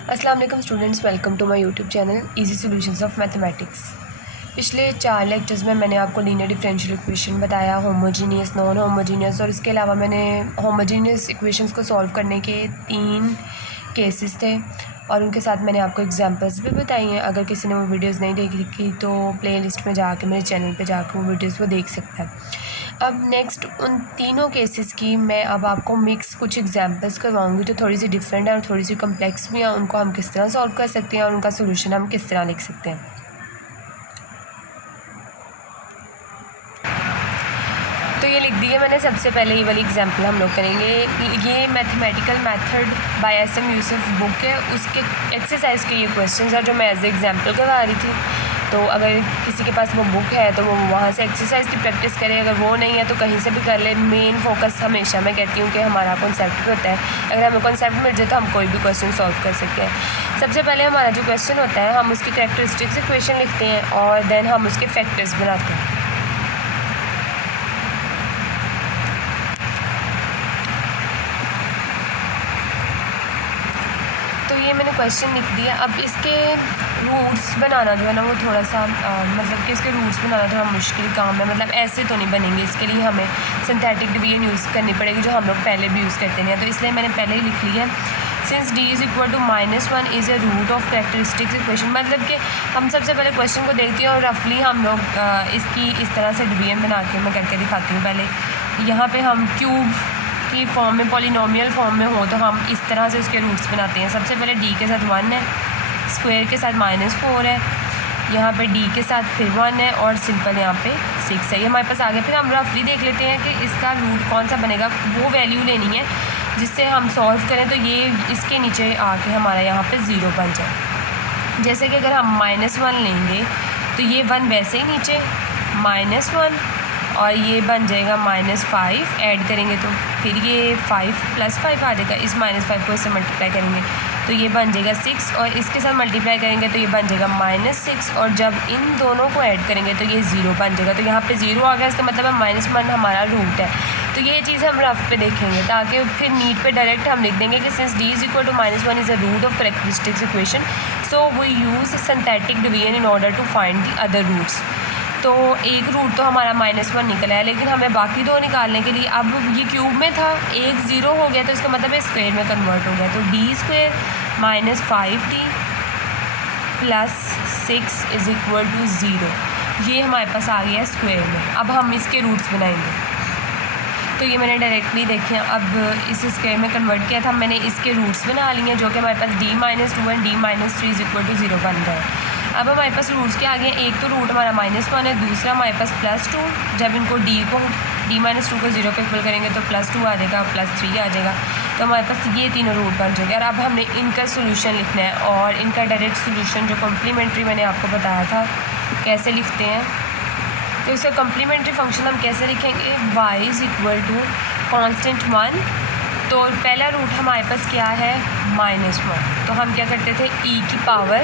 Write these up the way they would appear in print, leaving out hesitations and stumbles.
अस्सलाम वालेकुम students, welcome to my YouTube channel easy solutions of mathematics. पिछले 4 lectures में मैंने आपको लीनियर डिफरेंशियल इक्वेशन बताया, होमोजीनियस, नॉन होमोजीनियस, और इसके अलावा मैंने होमोजीनियस इक्वेशंस को सॉल्व करने के 3 केसेस थे और उनके साथ मैंने आपको एग्जांपल्स भी बताई हैं। अगर किसी ने वो वीडियोस नहीं देखी तो प्लेलिस्ट में जाके मेरे चैनल पे जाकर वो वीडियोस वो देख सकता है। अब नेक्स्ट उन तीनों केसेस की मैं अब आपको मिक्स कुछ एग्जांपल्स करवाऊंगी जो थोड़ी सी डिफरेंट है और थोड़ी सी कम्प्लेक्स भी हैं। उनको हम किस तरह सॉल्व कर सकते हैं और उनका सोल्यूशन हम किस तरह लिख सकते हैं। तो ये लिख दिया मैंने। सबसे पहले ये वाली एग्जांपल हम लोग करेंगे। ये mathematical method by SM. Yusuf book है, उसके एक्सरसाइज के ये क्वेश्चंस है जो मैं एज ए एग्जांपल करवा रही थी। तो अगर किसी के पास वो बुक है तो वो वहाँ से एक्सरसाइज की प्रैक्टिस करे, अगर वो नहीं है तो कहीं से भी कर ले। मेन फोकस हमेशा मैं कहती हूँ कि हमारा कॉन्सेप्ट पे होता है। अगर हमें कॉन्सेप्ट मिल जाए तो हम कोई भी क्वेश्चन सॉल्व कर सकते हैं। सबसे पहले हमारा जो क्वेश्चन होता है हम उसकी कैरेक्टरिस्टिक्स इक्वेशन लिखते हैं और देन हम उसके फैक्टर्स बनाते हैं। तो ये मैंने क्वेश्चन लिख दिया। अब इसके रूट्स बनाना जो है ना वो थोड़ा सा मतलब कि इसके रूट्स बनाना थोड़ा मुश्किल काम है। मतलब ऐसे तो नहीं बनेंगे, इसके लिए हमें सिंथेटिक डिवीजन यूज़ करनी पड़ेगी जो हम लोग पहले भी यूज़ करते हैं। तो इसलिए मैंने पहले ही लिख लिया since d is equal to -1 is a root of characteristics equation. मतलब कि हम सबसे पहले क्वेश्चन को देखते हैं और रफली हम लोग इसकी इस तरह से डिवीजन बना के मैं करके दिखाती हूँ। पहले यहाँ पे हम क्यूब की फॉर्म में, पॉलिनोमियल फॉर्म में हो तो हम इस तरह से उसके रूट्स बनाते हैं। सबसे पहले d के साथ 1 है, स्क्वायर के साथ -4 है, यहाँ पे d के साथ फिर 1 है और सिंपल यहाँ पे 6 है। ये हमारे पास आ गया। फिर हम रफली देख लेते हैं कि इसका रूट कौन सा बनेगा। वो वैल्यू लेनी है जिससे हम सॉल्व करें तो ये इसके नीचे आके हमारा यहाँ पे 0 बन जाए। जैसे कि अगर हम -1 लेंगे तो ये 1 वैसे ही नीचे -1 और ये बन जाएगा -5। ऐड करेंगे तो फिर ये 5 + 5 आ जाएगा। इस -5 को इससे मल्टीप्लाई करेंगे तो ये बन जाएगा 6 और इसके साथ मल्टीप्लाई करेंगे तो ये बन जाएगा -6 और जब इन दोनों को ऐड करेंगे तो ये 0 बन जाएगा। तो यहाँ पे 0 आ गया, इसका मतलब है -1 हमारा रूट है। तो ये चीज़ हम रफ पे देखेंगे ताकि फिर नीट पे डायरेक्ट हम लिख देंगे कि since d is equal to -1 is a root of characteristics equation so we use synthetic division in order to find the other roots. तो एक रूट तो हमारा -1 निकला है, लेकिन हमें बाकी 2 निकालने के लिए, अब ये क्यूब में था, एक 0 हो गया तो इसका मतलब है स्क्वायर में कन्वर्ट हो गया। तो d² -5d + 6 is equal to 0। ये हमारे पास आ गया स्क्वायर में। अब हम इसके रूट्स बनाएंगे। तो ये मैंने डायरेक्टली देखे अब इस स्क्वायर में कन्वर्ट किया था, मैंने इसके रूट्स बना लिए जो कि हमारे पास d - 2 और d - 3 इज़ इक्वल टू 0 बन गए। अब हमारे पास रूट्स के आगे एक तो रूट हमारा -1 है, दूसरा हमारे पास +2। जब इनको d - 2 को 0 के इक्वल करेंगे तो +2 आ जाएगा, +3 आ जाएगा। तो हमारे पास ये तीनों रूट बन जाएंगे। और अब हमने इनका सोल्यूशन लिखना है और इनका डायरेक्ट सोल्यूशन जो कम्प्लीमेंट्री मैंने आपको बताया था कैसे लिखते हैं। तो इसका कम्प्लीमेंट्री फंक्शन हम कैसे लिखेंगे, y is equal to constant 1। तो पहला रूट हमारे पास क्या है, -1। तो हम क्या करते थे, e की पावर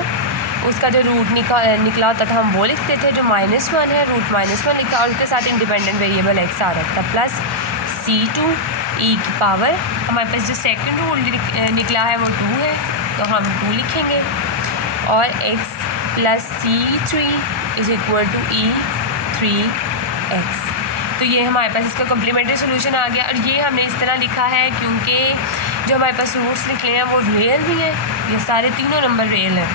उसका जो रूट निकला होता था हम वो लिखते थे जो -1 है, रूट -1 लिखा और उसके साथ इंडिपेंडेंट वेरिएबल x आ रहा था प्लस c2 e की पावर। हमारे पास जो सेकंड रूट निकला है वो 2 है तो हम 2 लिखेंगे और x + c3 is equal to e3x। तो ये हमारे पास इसका कम्प्लीमेंट्री सोल्यूशन आ गया। और ये हमने इस तरह लिखा है क्योंकि जो हमारे पास रूट्स निकले हैं वो रियल भी हैं, ये सारे तीनों नंबर रियल हैं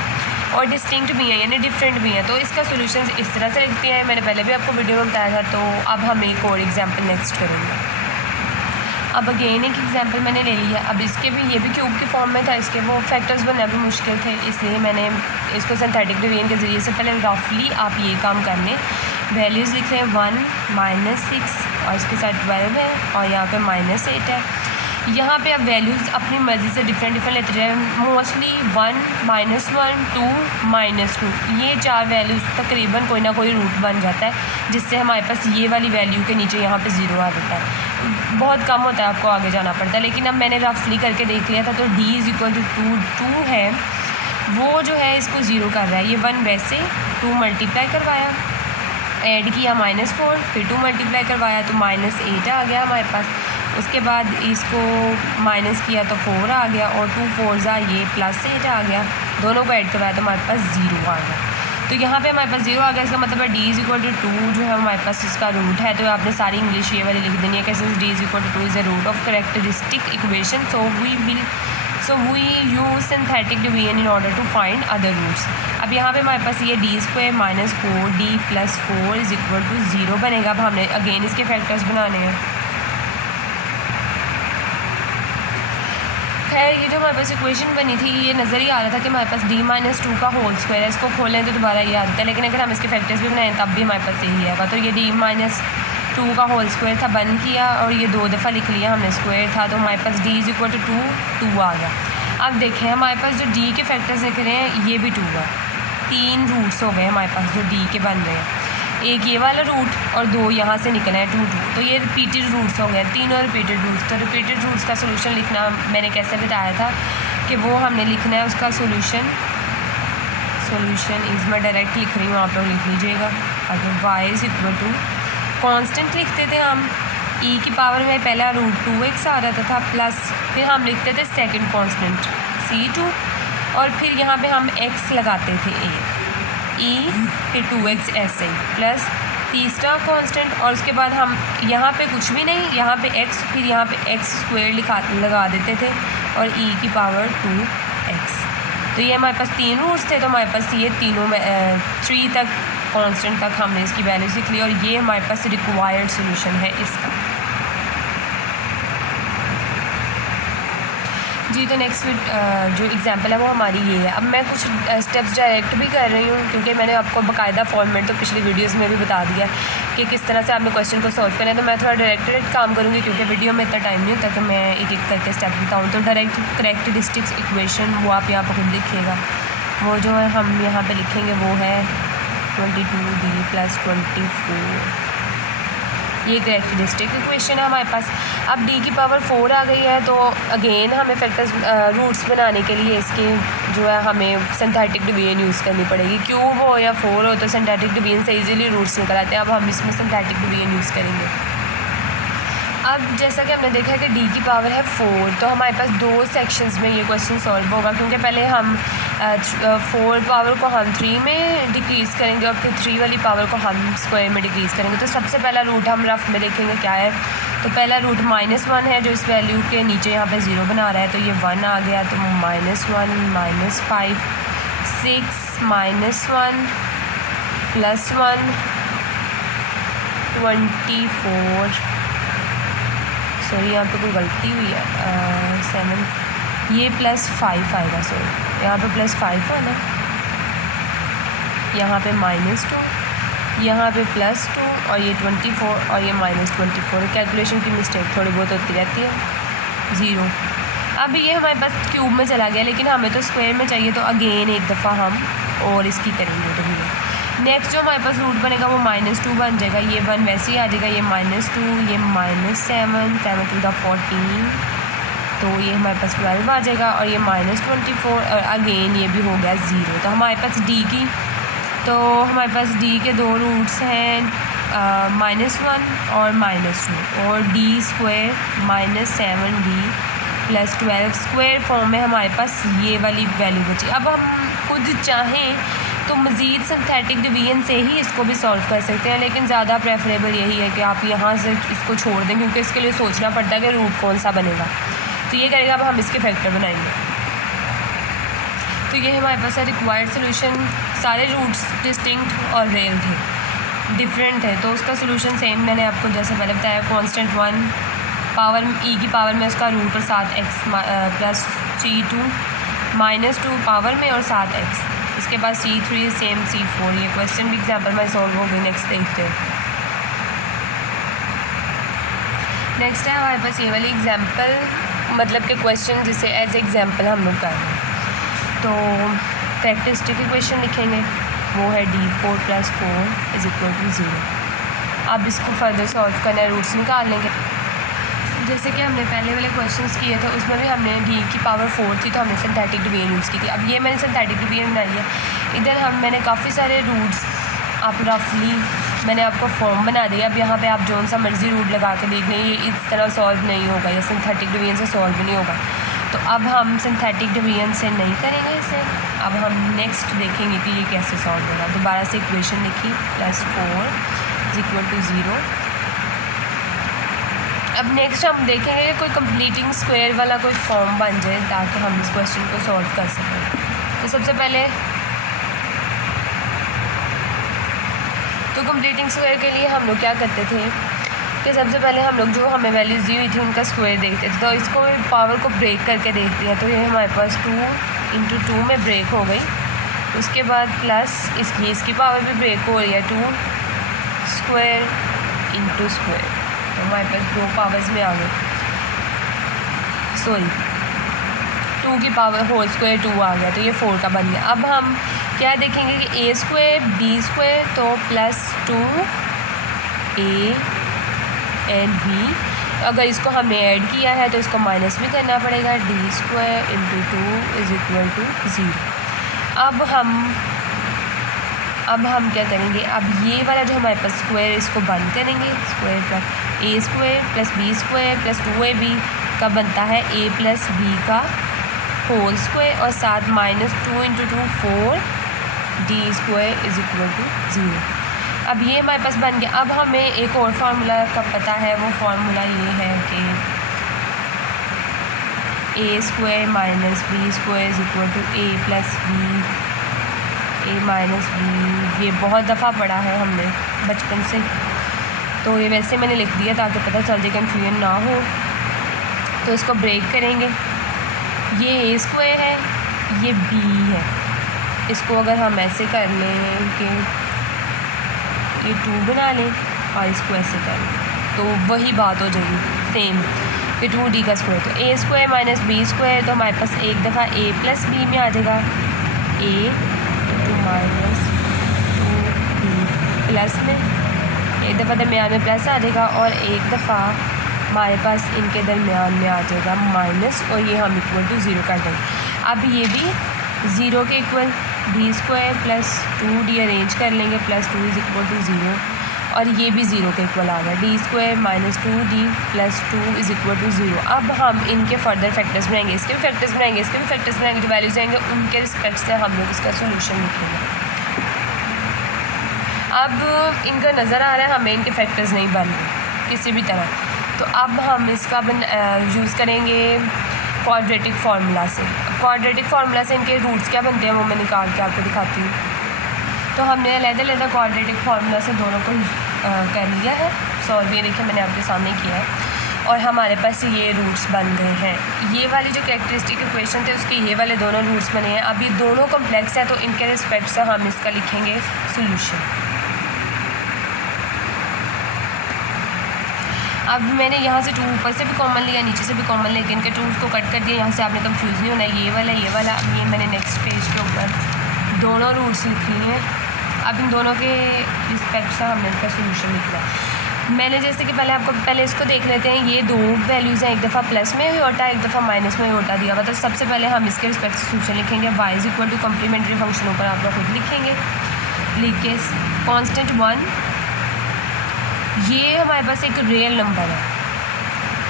और डिस्टिंक्ट भी हैं यानी डिफरेंट भी हैं। तो इसका सोल्यूशन इस तरह से लिखते हैं। मैंने पहले भी आपको वीडियो में बताया था। तो अब हम एक और एग्जांपल नेक्स्ट करेंगे। अब अगेन एक एग्जांपल मैंने ले लिया। अब इसके भी, ये भी क्यूब के फॉर्म में था, इसके वो फैक्टर्स बनना भी मुश्किल थे, इसलिए मैंने इसको सिंथेटिक डिवीजन के ज़रिए से पहले रफली आप ये काम कर लें। वैल्यूज़ लिख रहे हैं 1 - 6 और इसके साथ 12 है और यहाँ पे -8 है। यहाँ पे अब वैल्यूज़ अपनी मर्ज़ी से डिफरेंट लेते रहे। मोस्टली 1 -1 2 -2 ये 4 वैल्यूज़ तकरीबन कोई ना कोई रूट बन जाता है जिससे हमारे पास ये वाली वैल्यू के नीचे यहाँ पे 0 आ जाता है। बहुत कम होता है, आपको आगे जाना पड़ता है। लेकिन अब मैंने रफली करके देख लिया था तो d इज़ इक्वल टू 2 है, वो जो है इसको 0 कर रहा है। ये 1 वैसे 2 मल्टीप्लाई करवाया, ऐड किया -4, फिर 2 मल्टीप्लाई करवाया तो -8 आ गया हमारे पास। उसके बाद इसको माइनस किया तो 4 आ गया, और 2 4 ये +8 आ गया। दोनों को ऐड करवाया तो हमारे पास 0 आ गया। तो यहाँ पे हमारे पास 0 आ गया, इसका मतलब है d=2 जो है हमारे पास इसका रूट है। तो आपने सारी इंग्लिश ये वाली लिख देनी है कि since d=2 is a root of characteristic equation, so we use synthetic division in order to find other roots. अब यहाँ पे हमारे पास ये d² - 4d + 4 = 0 बनेगा। अब हमने अगेन इसके फैक्टर्स बनाने हैं। खैर ये जो हमारे पास इक्वेशन बनी थी ये नज़र ही आ रहा था कि हमारे पास d-2 का होल स्क्वायर है। इसको खोलें तो दोबारा ये आ जाता है, लेकिन अगर हम इसके फैक्टर्स भी बनाएं तब भी हमारे पास यही आएगा। तो ये d-2 का होल स्क्वायर था, बंद किया और ये 2 दफ़ा लिख लिया हमने, स्क्वायर था, तो हमारे पास d = 2 आ गया। अब देखें हमारे पास जो d के फैक्टर्स लिख रहे हैं ये भी 2 है। 3 रूट्स हो गए हमारे पास जो d के बन रहे हैं, एक ये वाला रूट और 2 यहाँ से निकला है 2 2। तो ये रिपीटेड रूट्स हो गए, तीनों रिपीटेड रूट्स। तो रिपीटेड रूट्स का सोल्यूशन लिखना मैंने कैसे बताया था कि वो हमने लिखना है उसका सोल्यूशन इज़, मैं डायरेक्ट लिख रही हूँ, आप लोग लिख लीजिएगा। अगर y = कांस्टेंट लिखते थे हम, e की पावर में पहला रूट 2x आ जाता था, प्लस फिर हम लिखते थे सेकंड कांस्टेंट c2, और फिर यहाँ पे हम x लगाते थे एक e फिर 2x ऐसे ही, प्लस तीसरा कांस्टेंट, और उसके बाद हम यहाँ पे कुछ भी नहीं, यहाँ पे x, फिर यहाँ पे x² लगा देते थे और e की पावर 2x। तो ये हमारे पास 3 रूट्स थे, तो हमारे पास ये तीनों में 3 तक कांस्टेंट तक हमने इसकी वैल्यूज लिख ली, और ये हमारे पास रिक्वायर्ड सोल्यूशन है इसका। जी तो नेक्स्ट जो एग्जांपल है वो हमारी ये है। अब मैं कुछ स्टेप्स डायरेक्ट भी कर रही हूँ क्योंकि मैंने आपको बाकायदा फॉर्मेट तो पिछली वीडियोस में भी बता दिया कि किस तरह से आपने क्वेश्चन को सॉल्व करना है। तो मैं थोड़ा डायरेक्ट काम करूँगी क्योंकि वीडियो में इतना टाइम नहीं होता, तो मैं एक एक करके स्टेप बताऊँ। तो डायरेक्ट कैरेक्टरिस्टिक्स इक्वेशन वो आप यहाँ पर खुद लिखिएगा, वो जो है हम यहाँ पर लिखेंगे वो है 22d + 24, ये कैरेक्टरिस्टिक इक्वेशन है हमारे पास। अब d की पावर 4 आ गई है, तो अगेन हमें फैक्टर्स रूट्स बनाने के लिए इसके जो है हमें सिंथेटिक डिवीजन यूज़ करनी पड़ेगी। क्यूब हो या 4 हो तो सिंथेटिक डिवीजन से इजीली रूट्स निकल आते हैं। अब हम इसमें सिंथेटिक डिवीजन यूज़ करेंगे। अब जैसा कि हमने देखा है कि d की पावर है 4, तो हमारे पास 2 सेक्शंस में ये क्वेश्चन सॉल्व होगा, क्योंकि पहले हम 4 पावर को हम 3 में डिक्रीज़ करेंगे और फिर 3 वाली पावर को हम स्क्वायर में डिक्रीज़ करेंगे। तो सबसे पहला रूट हम रफ में देखेंगे क्या है। तो पहला रूट -1 है जो इस वैल्यू के नीचे यहाँ पे 0 बना रहा है, तो ये 1 आ गया। तो -1 -5 6 -1 +1 24, सॉरी यहाँ पे कोई गलती हुई है, 7, ये +5 आएगा, सॉरी यहाँ पे +5 है ना, यहाँ पे -2, यहाँ पे +2 और ये 24 और ये -24। कैलकुलेशन की मिस्टेक थोड़ी बहुत होती रहती है। 0 अब ये हमारे पास क्यूब में चला गया, लेकिन हमें तो स्क्वायर में चाहिए, तो अगेन एक दफ़ा हम और इसकी करेंगे। तो नेक्स्ट जो हमारे पास रूट बनेगा वो -2 बन जाएगा, ये 1 वैसे ही आ जाएगा, ये -2, ये -7 7 to the 14, तो ये हमारे पास 12 आ जाएगा, और ये -24 और अगेन ये भी हो गया 0। तो हमारे पास d के 2 रूट्स हैं, -1 और -2, और d² -7d + 12 स्क्वायर फॉर्म में हमारे पास ये वाली वैल्यू बची। अब हम खुद चाहें तो मज़ीद सिंथेटिक डिवीजन से ही इसको भी सॉल्व कर सकते हैं, लेकिन ज़्यादा प्रेफरेबल यही है कि आप यहाँ से इसको छोड़ दें, क्योंकि इसके लिए सोचना पड़ता है कि रूट कौन सा बनेगा। तो ये करेगा, अब हम इसके फैक्टर बनाएंगे। तो ये हमारे पास है रिक्वायर्ड सोल्यूशन। सारे रूट्स डिस्टिंक्ट और रियल थे, डिफरेंट है, तो उसका सोल्यूशन सेम मैंने आपको जैसे पहले बताया, कांस्टेंट 1 पावर e की पावर में उसका रूट और 7x + c2 -2 पावर में और 7x, इसके बाद c3 सेम c4। ये क्वेश्चन भी एग्जाम्पल में सॉल्व हो गई। नेक्स्ट देखते हैं। नेक्स्ट है हमारे पास ये वाली एग्जाम्पल, मतलब कि क्वेश्चन जिसे एज एग्जाम्पल हम लोग कर रहे हैं। तो कैरेक्टरिस्टिक इक्वेशन लिखेंगे, वो है d4 + 4 = 0। अब इसको फर्दर सॉल्व करना है, रूट्स निकाल लेंगे। जैसे कि हमने पहले वाले क्वेश्चंस किए थे उसमें भी हमने d की पावर 4 थी, तो हमने सिंथेटिक डिवीजन यूज़ की थी। अब ये मैंने सिंथेटिक डिवीजन बनाई है, इधर मैंने काफ़ी सारे रूट्स आप रफली मैंने आपको फॉर्म बना दिया। अब यहाँ पे आप जो सा मर्जी रूट लगा के देख लें, ये इस तरह सॉल्व नहीं होगा, या सिंथेटिक डिवीजन से सॉल्व भी नहीं होगा। तो अब हम सिंथेटिक डिवीजन से नहीं करेंगे इसे। अब हम नेक्स्ट देखेंगे कि ये कैसे सॉल्व होगा। दोबारा से इक्वेशन लिखी, +4 = 0। अब नेक्स्ट हम देखेंगे कि कोई कंप्लीटिंग स्क्वायर वाला कोई फॉर्म बन जाए ताकि हम इस क्वेश्चन को सॉल्व कर सकें। तो सबसे पहले तो कंप्लीटिंग स्क्वायर के लिए हम लोग क्या करते थे कि सबसे पहले हम लोग जो हमें वैल्यूज़ दी हुई थी उनका स्क्वायर देखते थे। तो इसको पावर को ब्रेक करके देखते हैं, तो ये हमारे पास 2 × 2 में ब्रेक हो गई। उसके बाद प्लस इसकी पावर भी ब्रेक हो रही है, 2 स्क्वायर × स्क्वायर, तो हमारे पास 2 पावर्स में आ गए। सॉरी, 2 की पावर होल स्क्वायर 2 आ गया, तो ये 4 का बन गया। अब हम क्या देखेंगे कि a² b², तो +2 a एंड b। अगर इसको हमने ऐड किया है तो इसको माइनस भी करना पड़ेगा, d² × 2 = 0। अब हम क्या करेंगे, अब ये वाला जो हमारे पास स्क्वायर, इसको बंद करेंगे। स्क्वायर +a² + b² + 2ab का बनता है a + b का होल स्क्वायर, और साथ -2 × 2 4 d² = 0। अब ये हमारे पास बन गया। अब हमें एक और फार्मूला का पता है, वो फार्मूला ये है कि a² - b² = a + b। ये बहुत दफ़ा पढ़ा है हमने बचपन से, तो ये वैसे मैंने लिख दिया ताकि पता चल जाए, कन्फ्यूजन ना हो। तो इसको ब्रेक करेंगे, ये a² है, ये b है। इसको अगर हम ऐसे कर लें कि ये 2 बना लें और इसको ऐसे कर लें, तो वही बात हो जाएगी सेम कि 2d का स्क्वायर। तो a² - b², तो हमारे पास एक दफ़ा a + b में आ जाएगा, a × -2b प्लस में, एक दफ़ा दरमियान में प्लस आ जाएगा, और एक दफ़ा हमारे पास इनके दरमियान में आ जाएगा माइनस, और ये हम = 0 कर देंगे। अब ये भी 0 के इक्वल, b² + 2d अरेंज कर लेंगे, +2 = 0, और ये भी 0 के इक्वल आ गया, d² - 2d + 2 = 0। अब हम इनके फर्दर फैक्टर्स बनाएंगे, इसके भी फैक्टर्स बनाएंगे, इसके भी फैक्टर्स बनाएंगे, जो वैल्यूज आएंगे उनके रिस्पेक्ट से हम लोग इसका सोल्यूशन लिखेंगे। अब इनका नज़र आ रहा है हमें इनके फैक्टर्स नहीं बन रहे किसी भी तरह, तो अब हम इसका यूज़ करेंगे क्वाड्रेटिक फार्मूला से। क्वाड्रेटिक फार्मूला से इनके रूट्स क्या बनते हैं वो मैं निकाल के आपको दिखाती हूँ। तो हमने अलग-अलग क्वाड्रेटिक फार्मूला से दोनों को कर लिया है सॉल्व, ये देखिए मैंने आपके सामने किया है, और हमारे पास ये रूट्स बन गए हैं। ये वाली जो कैरेक्टरिस्टिक इक्वेशन थे उसके ये वाले दोनों रूट्स बने हैं। अब ये दोनों कम्प्लेक्स है, तो इनके रिस्पेक्ट से हम इसका लिखेंगे सोल्यूशन। अब मैंने यहाँ से 2 ऊपर से भी कॉमन लिया, नीचे से भी कॉमन लेके इनके 2 को कट कर दिया। यहाँ से आपने कंफ्यूज नहीं होना, ये वाला। अब ये मैंने नेक्स्ट पेज के ऊपर दोनों रूट्स लिख लिए हैं। अब इन दोनों के रिस्पेक्ट से हमने इसका सोल्यूशन लिखना है। मैंने जैसे कि पहले इसको देख लेते हैं। ये 2 वैल्यूज़ हैं, एक दफ़ा प्लस में होता है, एक दफ़ा माइनस में होता दिया हुआ। तो सबसे पहले हम इसके रिस्पेक्ट से सोल्यूशन लिखेंगे। y = कॉम्प्लीमेंट्री फंक्शन ऊपर आप लोग खुद लिखेंगे, लिख के कॉन्स्टेंट 1, ये हमारे पास एक रियल नंबर है,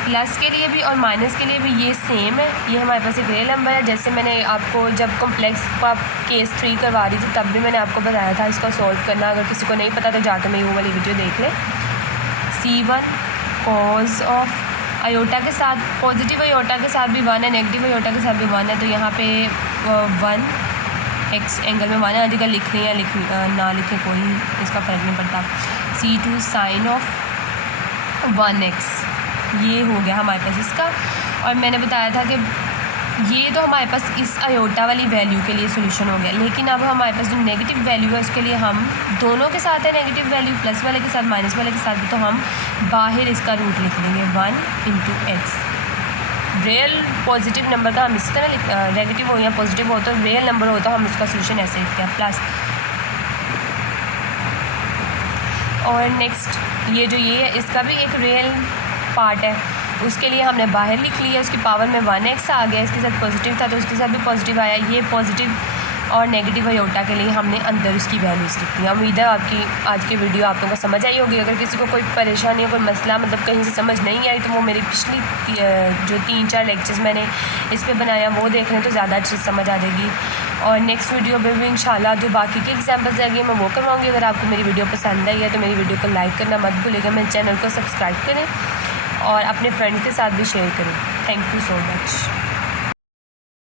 प्लस के लिए भी और माइनस के लिए भी ये सेम है। ये हमारे पास एक रियल नंबर है। जैसे मैंने आपको जब कॉम्प्लेक्स का केस 3 करवा रही थी तब भी मैंने आपको बताया था इसका सॉल्व करना। अगर किसी को नहीं पता तो जाकर मैं वो वाली वीडियो देख लें। C1 cos ऑफ आयोटा के साथ, पॉजिटिव आयोटा के साथ भी 1 है, नेगेटिव आयोटा के साथ भी 1 है, तो यहाँ पे 1 x एंगल में 1 है। अधिक लिख लें या ना लिखें कोई इसका फ़र्क नहीं पड़ता। C2 sin ऑफ 1x, ये हो गया हमारे पास इसका। और मैंने बताया था कि ये तो हमारे पास इस आयोटा वाली वैल्यू के लिए सोल्यूशन हो गया। लेकिन अब हमारे पास जो नेगेटिव वैल्यू है उसके लिए हम दोनों के साथ है नेगेटिव वैल्यू, प्लस वाले के साथ माइनस वाले के साथ भी, तो हम बाहर इसका रूट लिख लेंगे 1 × x। रियल पॉजिटिव नंबर का हम इस तरह नेगेटिव हो या पॉजिटिव हो तो रियल नंबर हो तो हम उसका सोल्यूशन ऐसे लिखते हैं प्लस। और नेक्स्ट ये है इसका भी एक रियल पार्ट है, उसके लिए हमने बाहर लिख लिया, उसकी पावर में 1x आ गया, इसके साथ पॉजिटिव था तो उसके साथ भी पॉजिटिव आया। ये पॉजिटिव और नेगेटिव आयोटा के लिए हमने अंदर उसकी वैल्यूज़ लिखनी है। उम्मीद है आपकी आज की वीडियो आप लोगों को समझ आई होगी। अगर किसी को कोई परेशानी हो, कोई मसला मतलब कहीं से समझ नहीं आई, तो वो मेरी पिछली जो 3-4 लेक्चर्स मैंने इस पर बनाया वो देख लें तो ज़्यादा अच्छी समझ आ जाएगी। और नेक्स्ट वीडियो में भी इंशाल्लाह जो बाकी के एग्जाम्पल्स आएंगे मैं वो करवाऊँगी। अगर आपको मेरी वीडियो पसंद आई है तो मेरी वीडियो को लाइक करना मत भूलिएगा, मेरे चैनल को सब्सक्राइब करें और अपने फ्रेंड्स के साथ भी शेयर करें। Thank you so much.